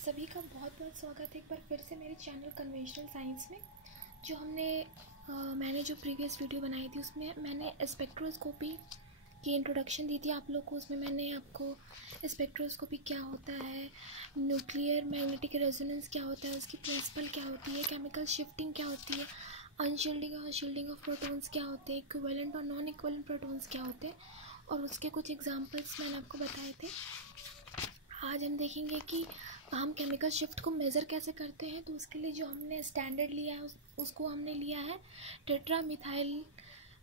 सभी का बहुत बहुत स्वागत है एक बार फिर से मेरे चैनल कन्वेंशनल साइंस में। जो मैंने जो प्रीवियस वीडियो बनाई थी उसमें मैंने स्पेक्ट्रोस्कोपी की इंट्रोडक्शन दी थी आप लोग को। उसमें मैंने आपको स्पेक्ट्रोस्कोपी क्या होता है, न्यूक्लियर मैग्नेटिक रेजोनेंस क्या होता है, उसकी प्रिंसिपल क्या होती है, केमिकल शिफ्टिंग क्या होती है, अनशील्डिंग और शील्डिंग ऑफ प्रोटॉन्स क्या होते हैं, इक्विवेलेंट और नॉन इक्विवेलेंट प्रोटॉन्स क्या होते हैं, और उसके कुछ एग्जांपल्स मैंने आपको बताए थे। आज हम देखेंगे कि हम केमिकल शिफ्ट को मेज़र कैसे करते हैं। तो उसके लिए जो हमने स्टैंडर्ड लिया है उसको हमने लिया है टेट्रामिथाइल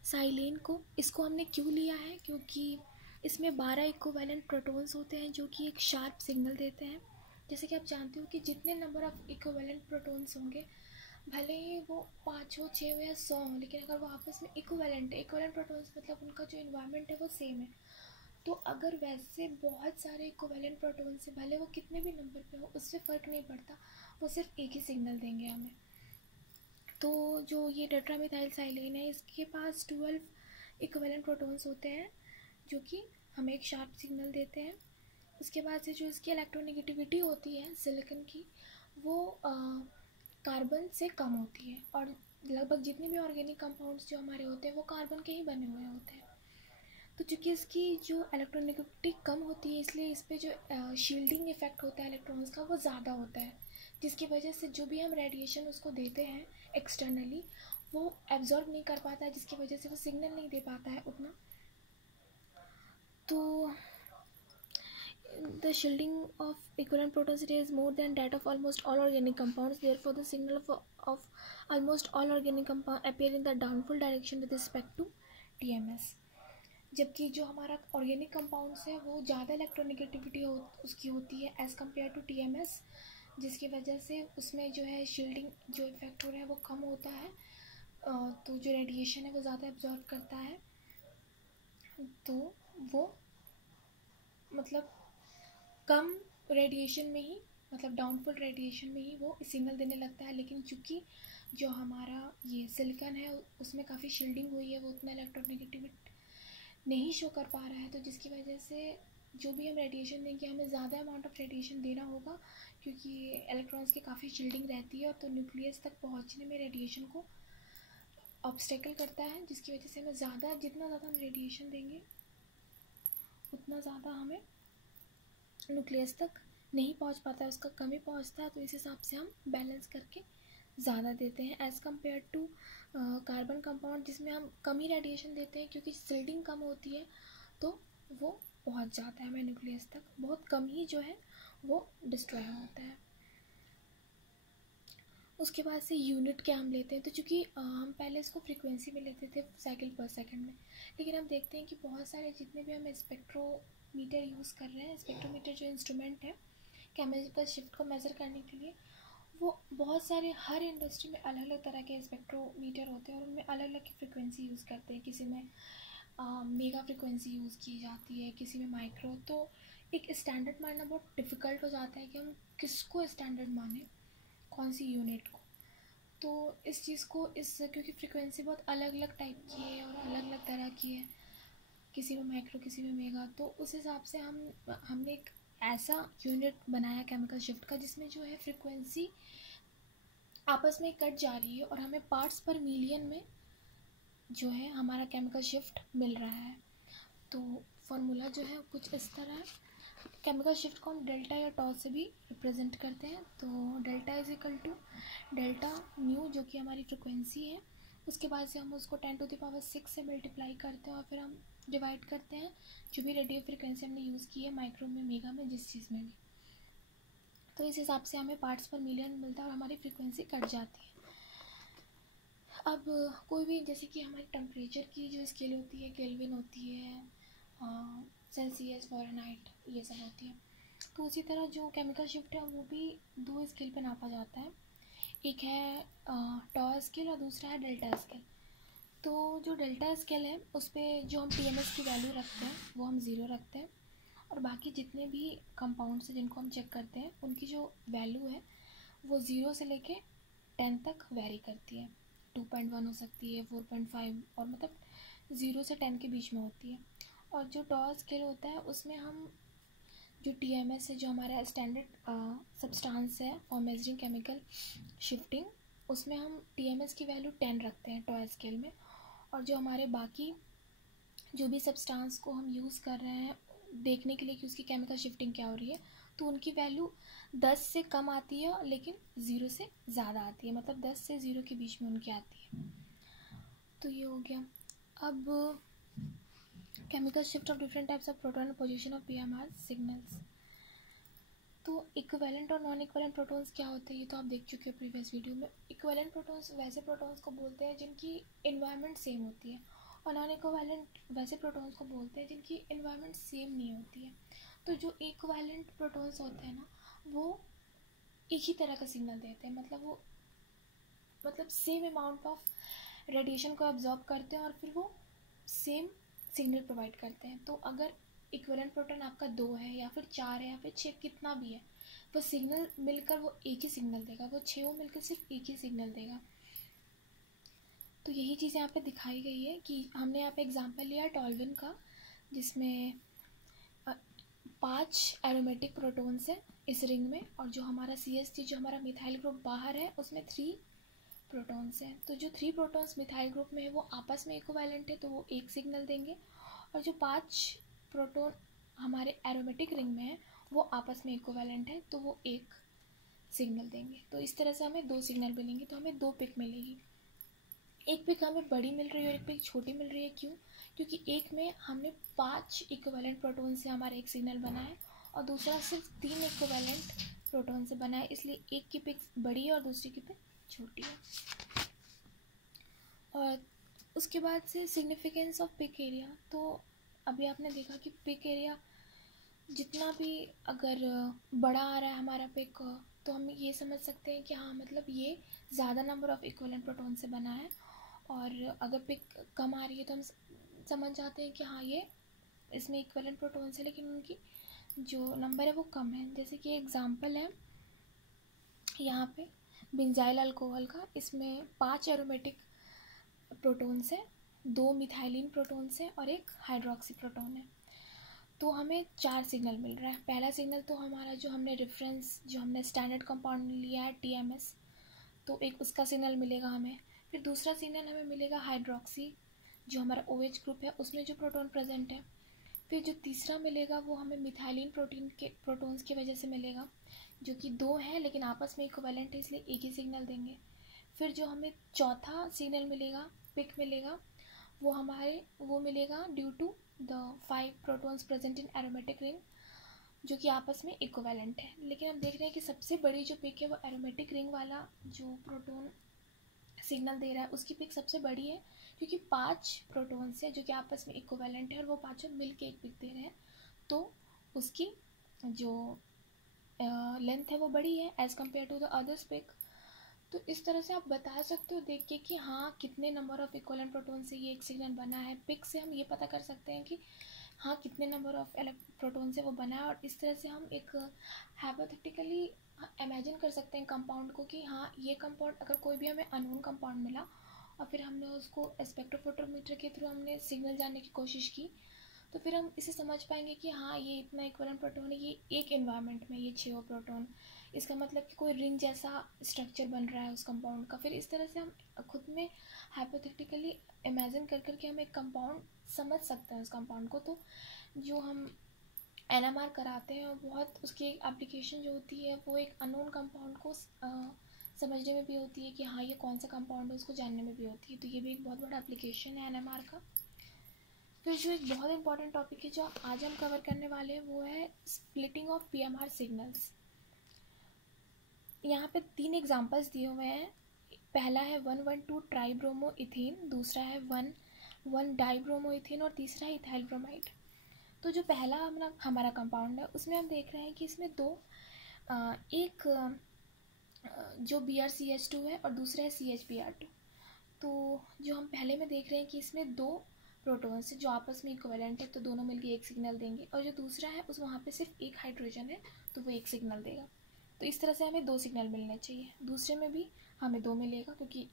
साइलेन को। इसको हमने क्यों लिया है, क्योंकि इसमें 12 इक्विवेलेंट प्रोटॉन्स होते हैं जो कि एक शार्प सिग्नल देते हैं। जैसे कि आप जानते हो कि जितने नंबर ऑफ इक्विवेलेंट प्रोटॉन्स होंगे, भले ही वो 5 हो, 6 हो या 100 हो, लेकिन अगर वो आपस में इक्विवेलेंट है, इक्विवेलेंट प्रोटॉन्स मतलब उनका जो इन्वायरमेंट है वो सेम है। तो अगर वैसे बहुत सारे इक्विवेलेंट प्रोटॉन से भले वो कितने भी नंबर पे हो, उससे फ़र्क नहीं पड़ता, वो सिर्फ एक ही सिग्नल देंगे हमें। तो जो ये टेट्रामिथाइल साइलेन है, इसके पास 12 इक्विवेलेंट प्रोटॉन्स होते हैं जो कि हमें एक शार्प सिग्नल देते हैं। उसके बाद से जो इसकी इलेक्ट्रोनेगेटिविटी होती है सिलिकॉन की, वो कार्बन से कम होती है। और लगभग जितने भी ऑर्गेनिक कंपाउंड्स जो हमारे होते हैं वो कार्बन के ही बने हुए होते हैं। तो चूँकि इसकी जो इलेक्ट्रोनेगेटिविटी कम होती है, इसलिए इस पर जो शील्डिंग इफेक्ट होता है इलेक्ट्रॉन्स का वो ज़्यादा होता है, जिसकी वजह से जो भी हम रेडिएशन उसको देते हैं एक्सटर्नली, वो एब्जॉर्ब नहीं कर पाता है, जिसकी वजह से वो सिग्नल नहीं दे पाता है उतना। तो the shielding of equivalent protons is more than that of almost all organic compounds. Therefore, the signal of almost all organic compounds appear in the downward direction with respect to TMS. जबकि जो हमारा organic compounds है वो ज़्यादा electronegativity उसकी होती है as compare to TMS, जिसकी वजह से उसमें जो है शील्डिंग जो इफेक्ट हो रहा है वो कम होता है। तो जो रेडिएशन है वो ज़्यादा एब्जॉर्ब करता है, तो वो मतलब कम रेडिएशन में ही, मतलब डाउनफुल रेडिएशन में ही वो सिग्नल देने लगता है। लेकिन चूँकि जो हमारा ये सिलिकॉन है उसमें काफ़ी शील्डिंग हुई है, वो उतना इलेक्ट्रोनेगेटिविटी नहीं शो कर पा रहा है, तो जिसकी वजह से जो भी हम रेडिएशन देंगे हमें ज़्यादा अमाउंट ऑफ रेडिएशन देना होगा, क्योंकि इलेक्ट्रॉन्स की काफ़ी शील्डिंग रहती है और तो न्यूक्लियस तक पहुंचने में रेडिएशन को ऑब्स्टेकल करता है, जिसकी वजह से हमें जितना ज़्यादा हम रेडिएशन देंगे उतना ज़्यादा हमें न्यूक्लियस तक नहीं पहुंच पाता है, उसका कम ही पहुंचता है। तो इस हिसाब से हम बैलेंस करके ज़्यादा देते हैं as compare to carbon compound, जिसमें हम कम ही रेडिएशन देते हैं, क्योंकि शील्डिंग कम होती है तो वो पहुंच जाता है हमें न्यूक्लियस तक, बहुत कम ही जो है वो डिस्ट्रॉय होता है। उसके बाद से यूनिट क्या हम लेते हैं, तो चूँकि हम पहले इसको फ्रीक्वेंसी में लेते थे साइकिल पर सेकंड में, लेकिन हम देखते हैं कि बहुत सारे जितने भी हम स्पेक्ट्रोमीटर यूज़ कर रहे हैं, स्पेक्ट्रोमीटर जो इंस्ट्रूमेंट है केमिकल शिफ्ट को मेज़र करने के लिए, वो बहुत सारे हर इंडस्ट्री में अलग अलग तरह के स्पेक्ट्रोमीटर होते हैं और उनमें अलग अलग की फ्रिक्वेंसी यूज़ करते हैं। किसी में मेगा फ्रिक्वेंसी यूज़ की जाती है, किसी में माइक्रो। तो एक स्टैंडर्ड मानना बहुत डिफ़िकल्ट हो जाता है कि हम किसको स्टैंडर्ड माने, कौन सी यूनिट को। तो इस चीज़ को क्योंकि फ्रिक्वेंसी बहुत अलग अलग टाइप की है और अलग अलग तरह की है, किसी में माइक्रो किसी में मेगा, तो उस हिसाब से हमने एक ऐसा यूनिट बनाया केमिकल शिफ्ट का जिसमें जो है फ्रिक्वेंसी आपस में कट जा रही है और हमें पार्ट्स पर मिलियन में जो है हमारा केमिकल शिफ्ट मिल रहा है। तो फॉर्मूला जो है कुछ इस तरह है। केमिकल शिफ्ट को हम डेल्टा या टॉ से भी रिप्रेजेंट करते हैं। तो delta is equal to delta mu जो कि हमारी फ्रिक्वेंसी है, उसके बाद से हम उसको 10⁶ से मल्टीप्लाई करते हैं और फिर हम डिवाइड करते हैं जो भी रेडियो फ्रिक्वेंसी हमने यूज़ की है, माइक्रो में, मेगा में, जिस चीज़ में भी। तो इस हिसाब से हमें पार्ट्स पर मिलियन मिलता है और हमारी फ्रिक्वेंसी कट जाती है। अब कोई भी, जैसे कि हमारे टेम्परेचर की जो स्केल होती है, केल्विन होती है, सेल्सियस, फ़ारेनहाइट, ये सब होती है। तो उसी तरह जो केमिकल शिफ्ट है वो भी 2 स्केल पे नापा जाता है, एक है टॉ स्केल और दूसरा है डेल्टा स्केल। तो जो डेल्टा स्केल है उस पर जो हम TMS की वैल्यू रखते हैं वो हम 0 रखते हैं, और बाकी जितने भी कंपाउंड्स हैं जिनको हम चेक करते हैं उनकी जो वैल्यू है वो 0 से लेके 10 तक वेरी करती है। 2.1 हो सकती है, 4.5, और मतलब 0 से 10 के बीच में होती है। और जो टॉ स्केल होता है उसमें हम जो TMS है, जो हमारा स्टैंडर्ड सब्सटेंस है फॉर मेजरिंग केमिकल शिफ्टिंग, उसमें हम TMS की वैल्यू 10 रखते हैं टॉय स्केल में। और जो हमारे बाकी जो भी सब्सटेंस को हम यूज़ कर रहे हैं देखने के लिए कि उसकी केमिकल शिफ्टिंग क्या हो रही है, तो उनकी वैल्यू 10 से कम आती है लेकिन 0 से ज़्यादा आती है, मतलब 10 से 0 के बीच में उनकी आती है। तो ये हो गया। अब chemical shift of different types of proton position of PMR signals. तो इक्विवेलेंट और नॉन इक्विवेलेंट प्रोटॉन्स क्या होते हैं ये तो आप देख चुके हो प्रीवियस वीडियो में। इक्विवेलेंट प्रोटॉन्स वैसे प्रोटॉन्स को बोलते हैं जिनकी एनवायरनमेंट सेम होती है, और नॉन इक्विवेलेंट वैसे प्रोटॉन्स को बोलते हैं जिनकी एनवायरनमेंट सेम नहीं होती है। तो जो इक्विवेलेंट प्रोटॉन्स होते हैं ना, वो एक ही तरह का सिग्नल देते हैं, मतलब सेम अमाउंट ऑफ रेडिएशन को अब्जॉर्ब करते हैं और फिर वो सेम सिग्नल प्रोवाइड करते हैं। तो अगर इक्विवेलेंट प्रोटॉन आपका 2 है या फिर 4 है या फिर 6, कितना भी है, वो सिग्नल मिलकर वो एक ही सिग्नल देगा, वो 6 मिलकर सिर्फ एक ही सिग्नल देगा। तो यही चीज़ यहाँ पे दिखाई गई है कि हमने यहाँ पे एग्जांपल लिया टॉल्विन का, जिसमें 5 एरोमेटिक प्रोटॉन्स है इस रिंग में, और जो हमारा CH3 जो हमारा मिथाइल ग्रुप बाहर है उसमें 3 प्रोटॉन्स हैं। तो जो 3 प्रोटॉन्स मिथाइल ग्रुप में है वो आपस में इक्विवेलेंट है, तो वो एक सिग्नल देंगे, और जो 5 प्रोटॉन हमारे एरोमेटिक रिंग में है वो आपस में इक्विवेलेंट है, तो वो एक सिग्नल देंगे। तो इस तरह से हमें 2 सिग्नल मिलेंगे, तो हमें 2 पिक मिलेगी। एक पिक हमें बड़ी मिल रही है और एक पिक छोटी मिल रही है। क्यों? क्योंकि एक में हमने 5 इक्विवेलेंट प्रोटॉन से हमारा एक सिग्नल बना है और दूसरा सिर्फ 3 इक्विवेलेंट प्रोटॉन से बना है, इसलिए एक की पिक बड़ी है और दूसरी की पिक छोटी है। और उसके बाद से सिग्निफिकेंस ऑफ पिक एरिया। तो अभी आपने देखा कि पिक एरिया जितना भी अगर बड़ा आ रहा है हमारा पिक, तो हम ये समझ सकते हैं कि हाँ मतलब ये ज़्यादा नंबर ऑफ इक्विवेलेंट प्रोटॉन से बना है, और अगर पिक कम आ रही है तो हम समझ जाते हैं कि हाँ ये इसमें इक्विवेलेंट प्रोटॉन है लेकिन उनकी जो नंबर है वो कम है। जैसे कि एग्जांपल है यहाँ पे बेंजाइल अल्कोहल का, इसमें 5 एरोमेटिक प्रोटॉन्स है, 2 मिथाइलिन प्रोटॉन्स है और एक हाइड्रोक्सी प्रोटॉन है। तो हमें 4 सिग्नल मिल रहा है। पहला सिग्नल तो हमारा जो हमने रेफरेंस जो हमने स्टैंडर्ड कंपाउंड लिया है TMS, तो एक उसका सिग्नल मिलेगा हमें। फिर दूसरा सिग्नल हमें मिलेगा हाइड्रोक्सी जो हमारा OH ग्रुप है उसमें जो प्रोटॉन प्रेजेंट है। फिर जो तीसरा मिलेगा वो हमें मिथाइलिन प्रोटॉन्स की वजह से मिलेगा, जो कि 2 है लेकिन आपस में इक्विवेलेंट है, इसलिए एक ही सिग्नल देंगे। फिर जो हमें चौथा सिग्नल मिलेगा, पिक मिलेगा, वो मिलेगा due to the 5 protons present in aromatic ring, जो कि आपस में इक्विवेलेंट है। लेकिन हम देख रहे हैं कि सबसे बड़ी जो पिक है वो एरोमेटिक रिंग वाला जो प्रोटॉन सिग्नल दे रहा है उसकी पिक सबसे बड़ी है, क्योंकि 5 प्रोटॉन्स है जो कि आपस में इक्विवेलेंट है और वो पाँचों मिल के एक पिक दे रहे हैं, तो उसकी जो लेंथ है वो बड़ी है as compare to the others peak. तो इस तरह से आप बता सकते हो देख के कि हाँ कितने नंबर ऑफ इक्विवेलेंट प्रोटॉन से ये एक सिग्नल बना है। पिक से हम ये पता कर सकते हैं कि हाँ कितने नंबर ऑफ प्रोटॉन से वो बना है, और इस तरह से हम एक हाइपोथेटिकली इमेजिन कर सकते हैं कंपाउंड को कि हाँ ये कंपाउंड, अगर कोई भी हमें अननोन कंपाउंड मिला और फिर हमने उसको स्पेक्ट्रोफोटोमीटर के थ्रू हमने सिग्नल जानने की कोशिश की, तो फिर हम इसे समझ पाएंगे कि हाँ ये इतना इक्विवेलेंट प्रोटॉन है, ये एक एनवायरनमेंट में ये 6 प्रोटॉन, इसका मतलब कि कोई रिंग जैसा स्ट्रक्चर बन रहा है उस कंपाउंड का। फिर इस तरह से हम खुद में हाइपोथेटिकली इमेजिन कर करके हम एक कंपाउंड समझ सकते हैं उस कंपाउंड को। तो जो हम NMR कराते हैं बहुत उसकी एप्लीकेशन जो होती है वो एक अननोन कंपाउंड को समझने में भी होती है कि हाँ ये कौन सा कंपाउंड है उसको जानने में भी होती है। तो ये भी एक बहुत बड़ा एप्लीकेशन है NMR का। फिर जो एक बहुत इंपॉर्टेंट टॉपिक है जो आज हम कवर करने वाले हैं वो है स्प्लिटिंग ऑफ PMR सिग्नल्स। यहाँ पे 3 एग्जांपल्स दिए हुए हैं। पहला है 1,1,2 ट्राइब्रोमो इथीन, दूसरा है 1,1 डाइब्रोमो इथीन और तीसरा है इथाइल ब्रोमाइड। तो जो पहला हमारा कंपाउंड है उसमें हम देख रहे हैं कि इसमें एक जो BrCH2 है और दूसरा है CHBr2। तो जो हम पहले में देख रहे हैं कि इसमें 2 प्रोटॉन्स है जो आपस में इक्विवेलेंट है, तो दोनों मिलकर एक सिग्नल देंगे, और जो दूसरा है उस वहाँ पे सिर्फ एक हाइड्रोजन है तो वो एक सिग्नल देगा। तो इस तरह से हमें 2 सिग्नल मिलने चाहिए। दूसरे में भी हमें 2 मिलेगा क्योंकि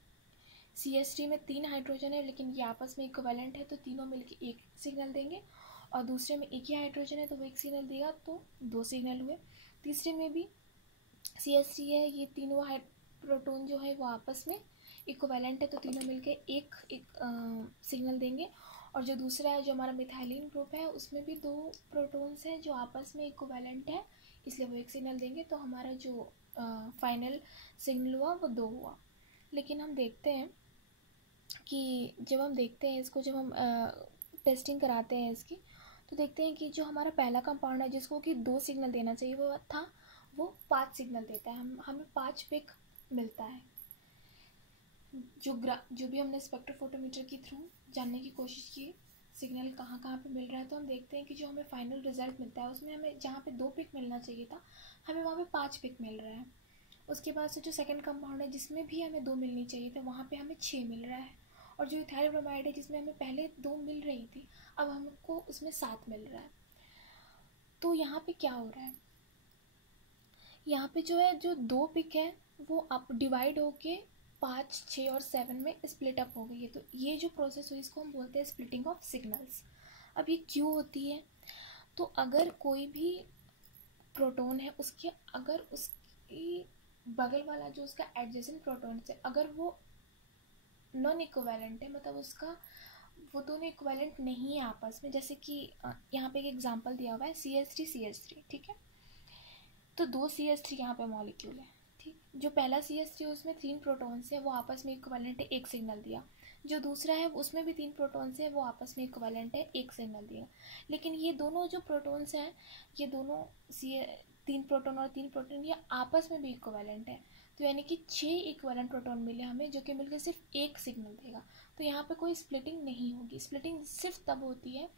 CH3 में 3 हाइड्रोजन है लेकिन ये आपस में इक्विवेलेंट है, तो तीनों मिलकर एक सिग्नल देंगे। और दूसरे में एक ही हाइड्रोजन है तो वो एक सिग्नल देगा, तो 2 सिग्नल हुए। तीसरे में भी CH3 है, ये तीनों प्रोटॉन जो है वो आपस में इक्विवेलेंट है, तो तीनों मिलके एक सिग्नल देंगे। और जो दूसरा है, जो हमारा मिथाइलिन ग्रुप है, उसमें भी 2 प्रोटॉन्स हैं जो आपस में इक्विवेलेंट है, इसलिए वो एक सिग्नल देंगे। तो हमारा जो फाइनल सिग्नल हुआ वो 2 हुआ। लेकिन हम देखते हैं कि जब हम देखते हैं इसको, जब हम टेस्टिंग कराते हैं इसकी, तो देखते हैं कि जो हमारा पहला कंपाउंड है जिसको कि 2 सिग्नल देना चाहिए वो 5 सिग्नल देता है। हमें 5 पिक मिलता है। जो भी हमने स्पेक्ट्रोफोटोमीटर के थ्रू जानने की कोशिश की सिग्नल कहाँ कहाँ पे मिल रहा है, तो हम देखते हैं कि जो हमें फाइनल रिजल्ट मिलता है उसमें हमें जहाँ पे 2 पिक मिलना चाहिए था, हमें वहाँ पे 5 पिक मिल रहा है। उसके बाद से जो सेकंड कंपाउंड है जिसमें भी हमें 2 मिलनी चाहिए थे, वहाँ पे हमें 6 मिल रहा है। और जो इथाइल ब्रोमाइड है जिसमें हमें पहले 2 मिल रही थी, अब हमको उसमें 7 मिल रहा है। तो यहाँ पे क्या हो रहा है, यहाँ पे जो है जो 2 पिक है वो अब डिवाइड होके 5, 6 और 7 में स्प्लिट अप हो गई है। तो ये जो प्रोसेस हुई इसको हम बोलते हैं स्प्लिटिंग ऑफ सिग्नल्स। अब ये क्यों होती है, तो अगर कोई भी प्रोटॉन है अगर उसकी बगल वाला जो उसका एडजेसेंट प्रोटॉन है अगर वो नॉन इक्विवेलेंट है, मतलब उसका वो दोनों इक्विवेलेंट नहीं है आपस में, जैसे कि यहाँ पे एक एग्जांपल दिया हुआ है CH3 ठीक है, तो 2 CH3 यहाँ पे मॉलिक्यूल है, ठीक। जो पहला CH3 उसमें 3 प्रोटॉन्स है वो आपस में इक्विवेलेंट है, एक सिग्नल दिया। जो दूसरा है उसमें भी 3 प्रोटॉन्स है वो आपस में इक्विवेलेंट है, एक सिग्नल दिया। लेकिन ये दोनों जो प्रोटॉन्स हैं, ये दोनों 3 प्रोटॉन और 3 प्रोटॉन ये आपस में भी इक्विवेलेंट है, तो यानी कि 6 इक्विवेलेंट प्रोटॉन मिले हमें, जो कि मिलकर सिर्फ एक सिग्नल देगा। तो यहाँ पे कोई स्प्लिटिंग नहीं होगी। स्प्लिटिंग सिर्फ तब होती है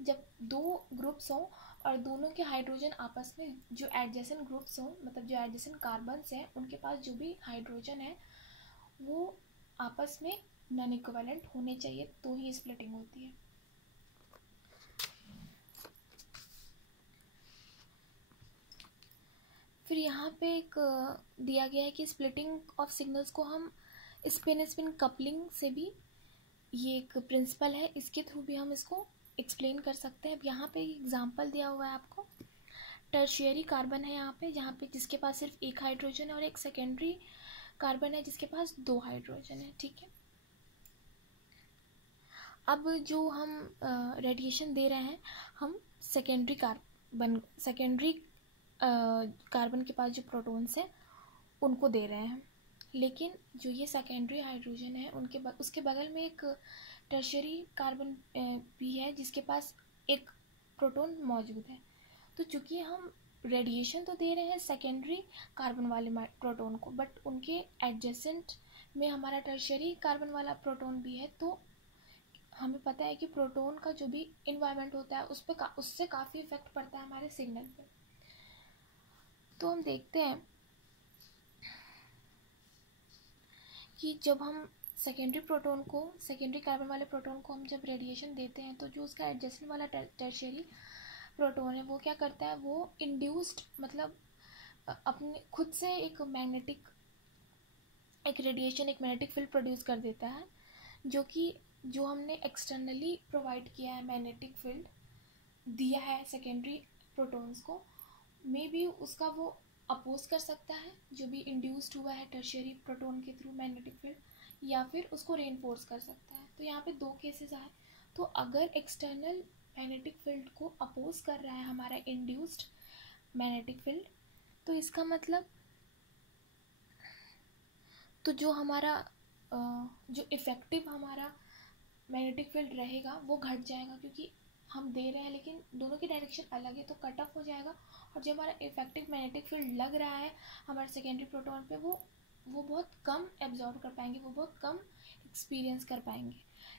जब 2 ग्रुप्स हों और दोनों के हाइड्रोजन आपस में जो एडजेसेंट ग्रुप्स हों, मतलब जो एडजेसेंट कार्बन्स हैं उनके पास जो भी हाइड्रोजन है वो आपस में नॉन इक्विवेलेंट होने चाहिए, तो ही स्प्लिटिंग होती है। फिर यहाँ पे एक दिया गया है कि स्प्लिटिंग ऑफ सिग्नल्स को हम स्पिन स्पिन कपलिंग से भी, ये एक प्रिंसिपल है, इसके थ्रू भी हम इसको एक्सप्लेन कर सकते हैं। अब यहाँ पे एग्जांपल दिया हुआ है आपको, टर्शियरी कार्बन है यहाँ पे, जहाँ पे जिसके पास सिर्फ एक हाइड्रोजन है, और एक सेकेंडरी कार्बन है जिसके पास 2 हाइड्रोजन है, ठीक है। अब जो हम रेडिएशन दे रहे हैं, हम सेकेंडरी कार्बन के पास जो प्रोटॉन्स हैं उनको दे रहे हैं। लेकिन जो ये सेकेंडरी हाइड्रोजन है उसके बगल में एक टर्शियरी कार्बन भी है जिसके पास एक प्रोटॉन मौजूद है। तो चूँकि हम रेडिएशन तो दे रहे हैं सेकेंडरी कार्बन वाले प्रोटॉन को, बट उनके एडजेसेंट में हमारा टर्शियरी कार्बन वाला प्रोटॉन भी है, तो हमें पता है कि प्रोटॉन का जो भी इन्वायरमेंट होता है उससे काफ़ी इफेक्ट पड़ता है हमारे सिग्नल पे। तो हम देखते हैं कि जब हम सेकेंडरी कार्बन वाले प्रोटॉन को हम जब रेडिएशन देते हैं, तो जो उसका एडजेसेंट वाला टर्शियरी प्रोटॉन है वो क्या करता है, वो इंड्यूस्ड मतलब अपने खुद से एक मैग्नेटिक फील्ड प्रोड्यूस कर देता है, जो हमने एक्सटर्नली प्रोवाइड किया है, मैग्नेटिक फील्ड दिया है सेकेंडरी प्रोटॉन्स को, मे बी उसका वो अपोज कर सकता है जो भी इंड्यूस्ड हुआ है टर्शियरी प्रोटॉन के थ्रू मैग्नेटिक फील्ड, या फिर उसको रेनफोर्स कर सकता है। तो यहाँ पे 2 केसेस आए। तो अगर एक्सटर्नल मैग्नेटिक फील्ड को अपोज कर रहा है हमारा इंड्यूस्ड मैग्नेटिक फील्ड, तो इसका मतलब तो जो हमारा जो इफ़ेक्टिव हमारा मैग्नेटिक फील्ड रहेगा वो घट जाएगा, क्योंकि हम दे रहे हैं लेकिन दोनों की डायरेक्शन अलग है, तो कट ऑफ हो जाएगा। और जो हमारा इफेक्टिव मैग्नेटिक फील्ड लग रहा है हमारे सेकेंडरी प्रोटॉन पे, वो बहुत कम एब्जॉर्ब कर पाएंगे, वो बहुत कम एक्सपीरियंस कर पाएंगे।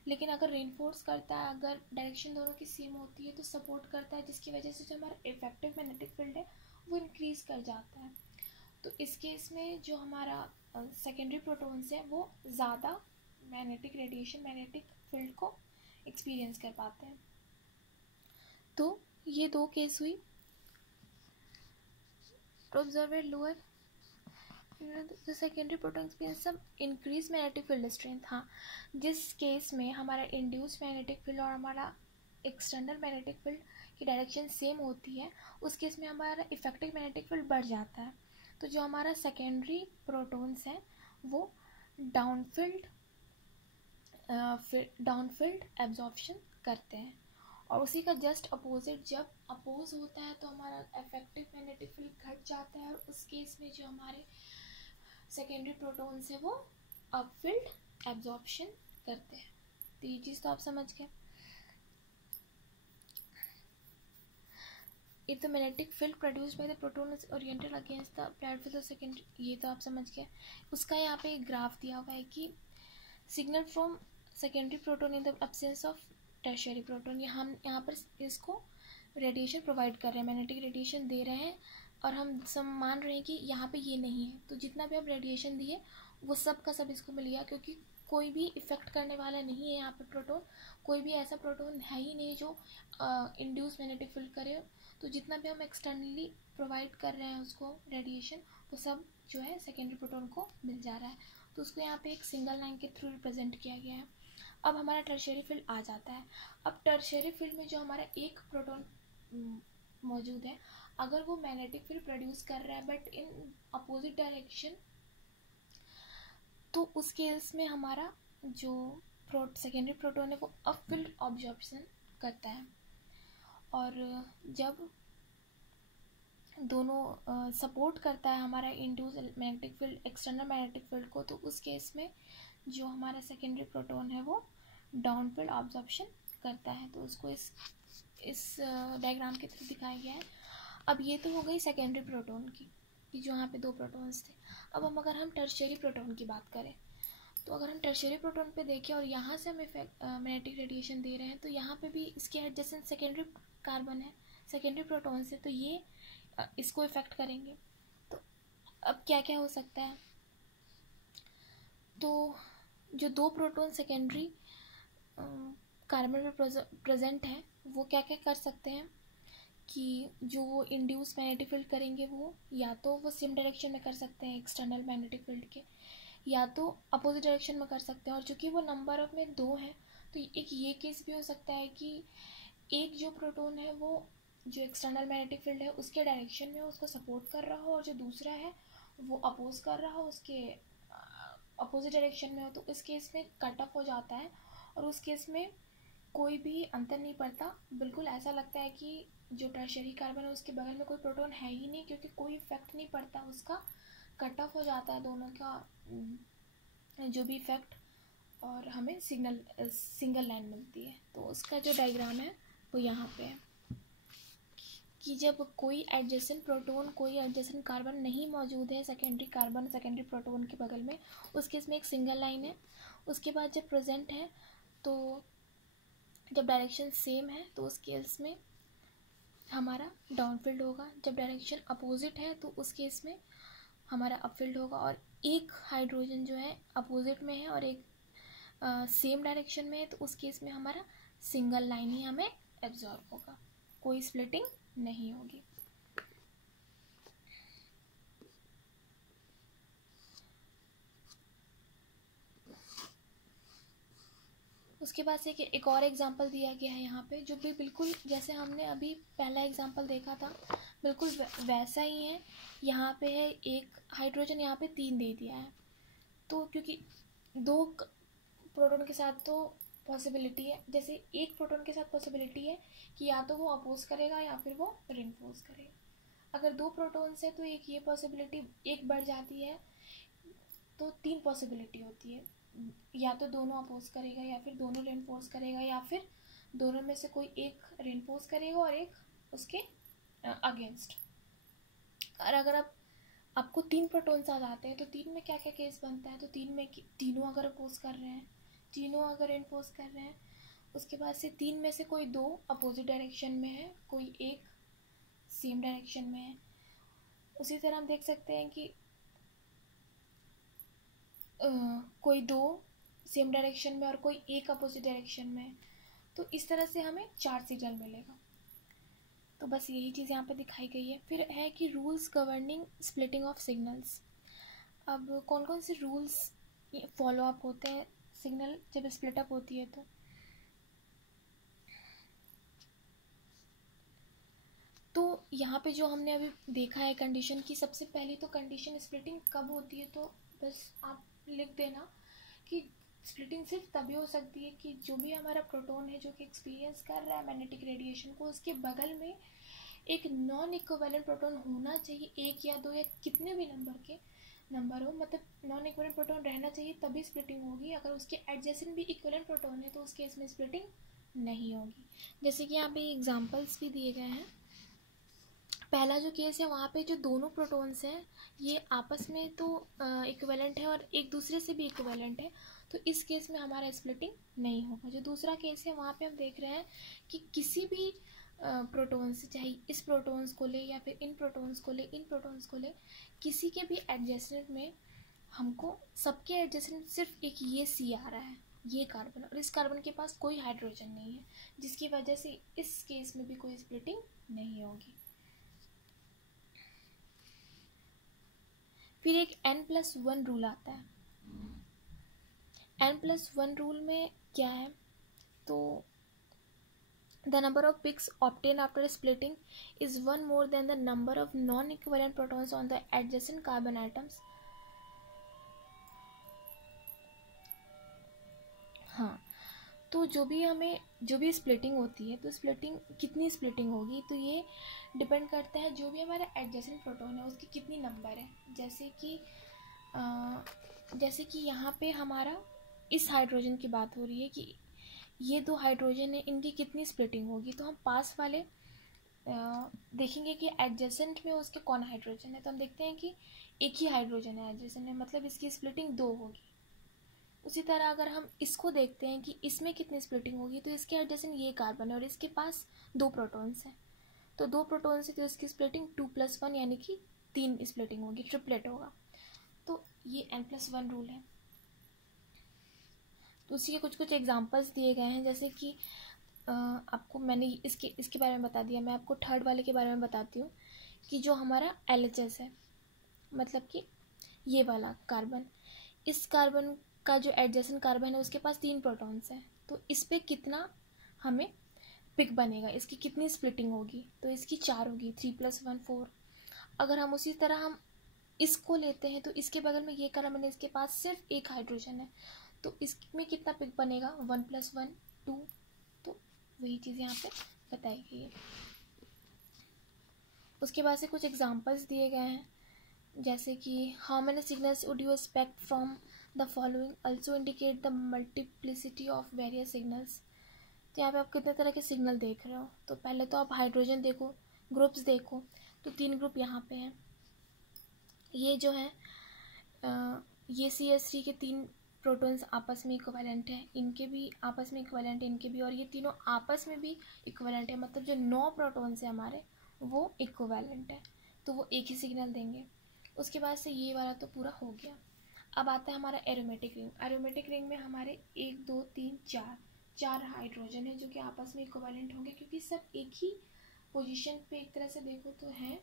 लेकिन अगर रेनफोर्स करता है, अगर डायरेक्शन दोनों की सेम होती है, तो सपोर्ट करता है, जिसकी वजह से जो हमारा इफेक्टिव मैग्नेटिक फील्ड है वो इंक्रीज़ कर जाता है। तो इस केस में जो हमारा सेकेंडरी प्रोटॉन्स है वो ज़्यादा मैग्नेटिक फील्ड को एक्सपीरियंस कर पाते हैं। तो ये 2 केस हुई। To observe a lower the secondary proton experience some increased magnetic field strength। हाँ, जिस केस में हमारा इंड्यूस्ड मैग्नेटिक फील्ड और हमारा एक्सटर्नल मैग्नेटिक फील्ड की डायरेक्शन सेम होती है, उस केस में हमारा इफेक्टिव मैग्नेटिक फील्ड बढ़ जाता है। तो जो हमारा सेकेंडरी प्रोटॉन्स हैं वो डाउनफील्ड एब्जॉर्प्शन करते हैं, और उसी का जस्ट अपोजिट जब अपोज होता है तो हमारा इफेक्टिव मैग्नेटिक फील्ड घट जाता है, और उस केस में जो हमारे सेकेंडरी प्रोटॉन्स हैं वो अपफील्ड एब्जॉर्प्शन करते हैं। तो ये चीज़ तो आप समझ गए। If the magnetic field produced by the proton is oriented against the applied field of secondary, ये तो आप समझ गए। उसका यहाँ पे एक ग्राफ दिया हुआ है कि signal from secondary proton in the absence of tertiary proton, हम यहाँ पर इसको रेडिएशन प्रोवाइड कर रहे हैं, मैग्नेटिक रेडिएशन दे रहे हैं, और हम सब मान रहे हैं कि यहाँ पे ये नहीं है, तो जितना भी आप रेडिएशन दिए वो सब का सब इसको मिल गया, क्योंकि कोई भी इफेक्ट करने वाला नहीं है यहाँ पे प्रोटॉन, कोई भी ऐसा प्रोटॉन है ही नहीं जो इंड्यूस मैग्नेटिक फील्ड करे। तो जितना भी हम एक्सटर्नली प्रोवाइड कर रहे हैं उसको रेडिएशन, वो सब जो है सेकेंडरी प्रोटॉन को मिल जा रहा है, तो उसको यहाँ पे एक सिंगल लाइन के थ्रू रिप्रेजेंट किया गया है। अब हमारा टर्शियरी फील्ड आ जाता है। अब टर्शियरी फील्ड में जो हमारा एक प्रोटॉन मौजूद है, अगर वो मैग्नेटिक फील्ड प्रोड्यूस कर रहा है बट इन अपोजिट डायरेक्शन, तो उस केस में हमारा जो सेकेंडरी प्रोटॉन है वो अपफील्ड ऑब्जॉर्प्शन करता है, और जब दोनों सपोर्ट करता है हमारा induce magnetic field external magnetic field को, तो उस केस में जो हमारा सेकेंडरी प्रोटॉन है वो डाउनफील्ड ऑब्जॉर्प्शन करता है। तो उसको इस डायग्राम के थ्रू दिखाया गया है। अब ये तो हो गई सेकेंडरी प्रोटॉन की, कि जो यहाँ पे दो प्रोटॉन्स थे। अब अगर हम टर्शियरी प्रोटॉन की बात करें, तो अगर हम टर्शियरी प्रोटॉन पे देखें और यहाँ से हम मैग्नेटिक रेडिएशन दे रहे हैं, तो यहाँ पे भी इसके एडजेसेंट सेकेंडरी कार्बन है, सेकेंडरी प्रोटॉन से, तो ये इसको इफेक्ट करेंगे। तो अब क्या क्या हो सकता है, तो जो दो प्रोटॉन सेकेंडरी कार्बन में प्रेजेंट है वो क्या क्या कर सकते हैं कि जो वो इंड्यूस मैग्नेटिक फील्ड करेंगे वो या तो वो सेम डायरेक्शन में कर सकते हैं एक्सटर्नल मैग्नेटिक फील्ड के, या तो अपोजिट डायरेक्शन में कर सकते हैं। और चूँकि वो नंबर ऑफ में दो हैं, तो एक ये केस भी हो सकता है कि एक जो प्रोटॉन है वो जो एक्सटर्नल मैग्नेटिक फील्ड है उसके डायरेक्शन में उसको सपोर्ट कर रहा हो, और जो दूसरा है वो अपोज कर रहा हो, उसके अपोजिट डायरेक्शन में हो, तो इस केस में कट ऑफ हो जाता है, और उस केस में कोई भी अंतर नहीं पड़ता। बिल्कुल ऐसा लगता है कि जो टर्शियरी कार्बन है उसके बगल में कोई प्रोटॉन है ही नहीं, क्योंकि कोई इफेक्ट नहीं पड़ता, उसका कट ऑफ हो जाता है दोनों का जो भी इफेक्ट, और हमें सिंगल लाइन मिलती है। तो उसका जो डायग्राम है वो यहाँ पे है कि जब कोई एडजेसेंट प्रोटॉन, कोई एडजेसेंट कार्बन नहीं मौजूद है सेकेंडरी कार्बन सेकेंडरी प्रोटॉन के बगल में, उस केस में एक सिंगल लाइन है। उसके बाद जब प्रेजेंट है, तो जब डायरेक्शन सेम है तो उस केस में हमारा डाउनफील्ड होगा, जब डायरेक्शन अपोजिट है तो उस केस में हमारा अपफील्ड होगा, और एक हाइड्रोजन जो है अपोजिट में है और एक सेम डायरेक्शन में है, तो उस केस में हमारा सिंगल लाइन ही हमें एब्जॉर्ब होगा, कोई स्प्लिटिंग नहीं होगी। उसके बाद से एक और एग्जांपल दिया गया है यहाँ पे, जो भी बिल्कुल जैसे हमने अभी पहला एग्जांपल देखा था बिल्कुल वैसा ही है। यहाँ पे है एक हाइड्रोजन, यहाँ पे 3 दे दिया है, तो क्योंकि दो प्रोटॉन के साथ तो पॉसिबिलिटी है, जैसे एक प्रोटॉन के साथ पॉसिबिलिटी है कि या तो वो अपोज करेगा या फिर वो रिइंफोर्स करेगा। अगर दो प्रोटॉन्स है तो एक ये पॉसिबिलिटी एक बढ़ जाती है, तो 3 पॉसिबिलिटी होती है, या तो दोनों अपोज करेगा या फिर दोनों रिइंफोर्स करेगा, या फिर दोनों में से कोई एक रिइंफोर्स करेगा और एक उसके अगेंस्ट। और अगर आपको 3 प्रोटॉन्स आ जाते हैं तो 3 में क्या क्या केस बनता है, तो 3 में तीनों अगर अपोज कर रहे हैं, तीनों अगर रिइंफोर्स कर रहे हैं, उसके बाद से 3 में से कोई 2 अपोजिट डायरेक्शन में है, कोई एक सेम डायरेक्शन में है। उसी तरह हम देख सकते हैं कि कोई 2 सेम डायरेक्शन में और कोई एक अपोजिट डायरेक्शन में है, तो इस तरह से हमें 4 सिग्नल मिलेगा। तो बस यही चीज़ यहाँ पे दिखाई गई है। फिर है कि rules governing splitting of signals. अब कौन कौन से रूल्स फॉलो अप होते हैं सिग्नल जब स्प्लिट अप होती है, तो तो यहाँ पे जो हमने अभी देखा है कंडीशन की, सबसे पहली तो कंडीशन स्प्लिटिंग कब होती है, तो बस आप लिख देना कि स्प्लिटिंग सिर्फ तभी हो सकती है कि जो भी हमारा प्रोटॉन है जो कि एक्सपीरियंस कर रहा है मैग्नेटिक रेडिएशन को, उसके बगल में एक नॉन इक्विवेलेंट प्रोटॉन होना चाहिए, एक या दो या कितने भी नंबर हो, मतलब नॉन इक्विवेलेंट प्रोटॉन रहना चाहिए, तभी स्प्लिटिंग होगी। अगर उसके एडजेसेंट भी इक्विवेलेंट प्रोटॉन है तो उस केस में स्प्लिटिंग नहीं होगी। जैसे कि यहाँ पे एग्जांपल्स भी दिए गए हैं। पहला जो केस है वहाँ पे जो दोनों प्रोटॉन्स हैं ये आपस में तो इक्विवेलेंट है और एक दूसरे से भी इक्विवेलेंट है, तो इस केस में हमारा स्प्लिटिंग नहीं होगा। जो दूसरा केस है वहाँ पे हम देख रहे हैं कि किसी भी प्रोटॉन्स, चाहे इस प्रोटॉन्स को ले या फिर इन प्रोटॉन्स को ले, इन प्रोटॉन्स को ले, किसी के भी एडजेसेंट में हमको सबके एडजेसेंट सिर्फ एक ये सी आ रहा है, ये कार्बन, और इस कार्बन के पास कोई हाइड्रोजन नहीं है, जिसकी वजह से इस केस में भी कोई स्प्लिटिंग नहीं होगी। फिर एक n+1 रूल आता है। n+1 रूल में क्या है, तो the number of peaks obtained after splitting is one more than the number of non-equivalent protons on the adjacent carbon atoms। हाँ, तो जो भी स्प्लिटिंग होती है, तो स्प्लिटिंग कितनी स्प्लिटिंग होगी, तो ये डिपेंड करता है जो भी हमारा एडजेसेंट प्रोटॉन है उसकी कितनी नंबर है। जैसे कि यहाँ पे हमारा इस हाइड्रोजन की बात हो रही है कि ये दो हाइड्रोजन है, इनकी कितनी स्प्लिटिंग होगी, तो हम पास वाले देखेंगे कि एडजेसेंट में उसके कौन हाइड्रोजन है, तो हम देखते हैं कि एक ही हाइड्रोजन है एडजेसेंट में, मतलब इसकी स्प्लिटिंग 2 होगी। उसी तरह अगर हम इसको देखते हैं कि इसमें कितनी स्प्लिटिंग होगी, तो इसके एडजेसेंट ये कार्बन है और इसके पास 2 प्रोटॉन्स हैं, तो 2 प्रोटॉन से तो इसकी स्प्लिटिंग 2+1 यानी कि 3 स्प्लिटिंग होगी, ट्रिपलेट होगा। तो ये n+1 रूल है। तो उसी के कुछ एग्जांपल्स दिए गए हैं, जैसे कि आपको मैंने इसके बारे में बता दिया, मैं आपको थर्ड वाले के बारे में बताती हूँ कि जो हमारा LHS है, मतलब कि ये वाला कार्बन, इस कार्बन का जो एडजेसेंट कार्बन है उसके पास 3 प्रोटॉन्स हैं, तो इस पर कितना हमें पिक बनेगा, इसकी कितनी स्प्लिटिंग होगी, तो इसकी 4 होगी, 3+1 4। अगर हम उसी तरह हम इसको लेते हैं तो इसके बगल में ये कार्बन है, इसके पास सिर्फ एक हाइड्रोजन है, तो इसमें कितना पिक बनेगा, 1+1 2। तो वही चीज़ यहाँ पे बताई गई है। उसके बाद से कुछ एग्जांपल्स दिए गए हैं, जैसे कि how many signals would you expect from the following also indicate the multiplicity of various signals. तो यहाँ पे आप कितने तरह के सिग्नल देख रहे हो, तो पहले तो आप हाइड्रोजन देखो, ग्रुप्स देखो, तो 3 ग्रुप यहाँ पे हैं। ये जो है ये CH3 के 3 प्रोटॉन्स आपस में इक्विवेलेंट है, इनके भी आपस में इक्विवेलेंट है, इनके भी, और ये तीनों आपस में भी इक्विवेलेंट है, मतलब जो 9 प्रोटॉन्स है हमारे वो इक्विवेलेंट है, तो वो एक ही सिग्नल देंगे। उसके बाद से ये वाला तो पूरा हो गया। अब आता है हमारा एरोमेटिक रिंग। एरोमेटिक रिंग में हमारे 1 2 3 4 हाइड्रोजन है जो कि आपस में इक्विवेलेंट होंगे, क्योंकि सब एक ही पोजीशन पे, एक तरह से देखो तो हैं,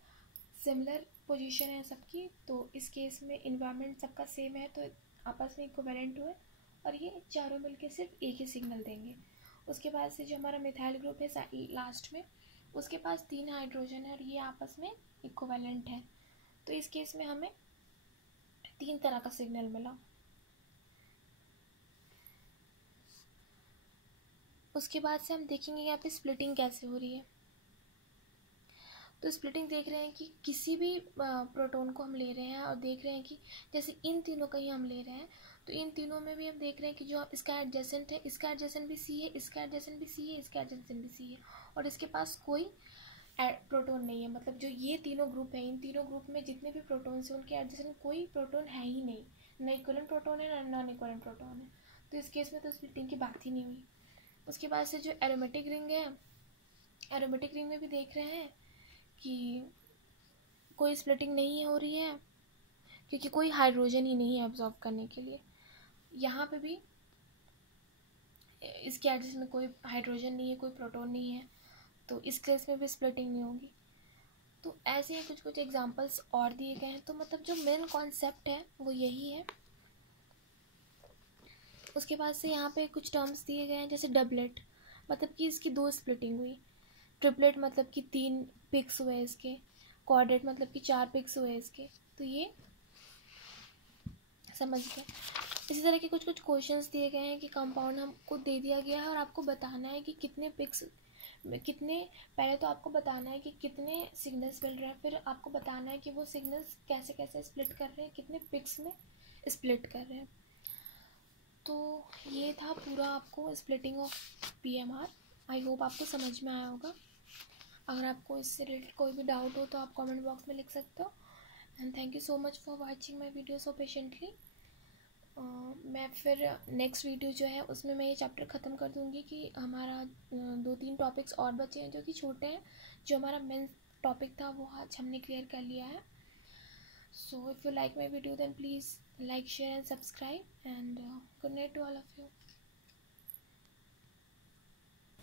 सिमिलर पोजीशन है सबकी, तो इस केस में इन्वायरमेंट सबका सेम है, तो आपस में इक्विवेलेंट हुए और ये चारों मिलके सिर्फ एक ही सिग्नल देंगे। उसके बाद से जो हमारा मिथाइल ग्रुप है लास्ट में, उसके पास 3 हाइड्रोजन है और ये आपस में इक्विवेलेंट है, तो इस केस में हमें 3 तरह का सिग्नल मिला। उसके बाद से हम देखेंगे यहाँ पे स्प्लिटिंग कैसे हो रही है। तो स्प्लिटिंग देख रहे हैं कि किसी भी प्रोटॉन को हम ले रहे हैं और देख रहे हैं कि जैसे इन तीनों का ही हम ले रहे हैं, तो इन तीनों में भी हम देख रहे हैं कि जो इसका एडजेसेंट है, इसका एडजेसेंट भी C है, इसका एडजेसेंट भी C है, इसका एडजेसेंट भी C है, और इसके पास कोई प्रोटॉन नहीं है, मतलब जो ये तीनों ग्रुप हैं, इन तीनों ग्रुप में जितने भी प्रोटॉन्स हैं उनके एडजेसेंट कोई प्रोटॉन है ही नहीं, ना इक्विवेलेंट प्रोटॉन है ना नॉन इक्विवेलेंट प्रोटॉन है, तो इस केस में तो स्प्लिटिंग की बात ही नहीं हुई। उसके बाद से जो एरोमेटिक रिंग है, एरोमेटिक रिंग में भी देख रहे हैं कि कोई स्प्लिटिंग नहीं हो रही है, क्योंकि कोई हाइड्रोजन ही नहीं है एब्जॉर्ब करने के लिए। यहाँ पे भी इसके एडजेसेंट में कोई हाइड्रोजन नहीं है, कोई प्रोटॉन नहीं है, तो इस केस में भी स्प्लिटिंग नहीं होगी। तो ऐसे ही कुछ एग्जांपल्स और दिए गए हैं, तो मतलब जो मेन कॉन्सेप्ट है वो यही है। उसके बाद से यहाँ पे कुछ टर्म्स दिए गए हैं, जैसे डबलेट, मतलब कि इसकी 2 स्प्लिटिंग हुई, ट्रिपलेट मतलब कि 3 पिक्स हुए इसके, क्वाड्रेट मतलब कि 4 पिक्स हुए इसके, तो ये समझ गए। इसी तरह के कुछ कुछ क्वेश्चंस दिए गए हैं कि कंपाउंड हमको दे दिया गया है और आपको बताना है कि कितने पिक्स, कितने, पहले तो आपको बताना है कि कितने सिग्नल्स मिल रहे हैं, फिर आपको बताना है कि वो सिग्नल्स कैसे कैसे स्प्लिट कर रहे हैं, कितने पिक्स में स्प्लिट कर रहे हैं। तो ये था पूरा आपको splitting of PMR. I hope आपको समझ में आया होगा। अगर आपको इससे रिलेटेड कोई भी डाउट हो तो आप कमेंट बॉक्स में लिख सकते हो। And thank you so much for watching my video so patiently. मैं फिर नेक्स्ट वीडियो जो है उसमें मैं ये चैप्टर ख़त्म कर दूँगी कि हमारा 2-3 टॉपिक्स और बचे हैं जो कि छोटे हैं। जो हमारा मेन टॉपिक था वो आज हमने क्लियर कर लिया है। So if you like my video then please like, share and subscribe, and good night to all of you.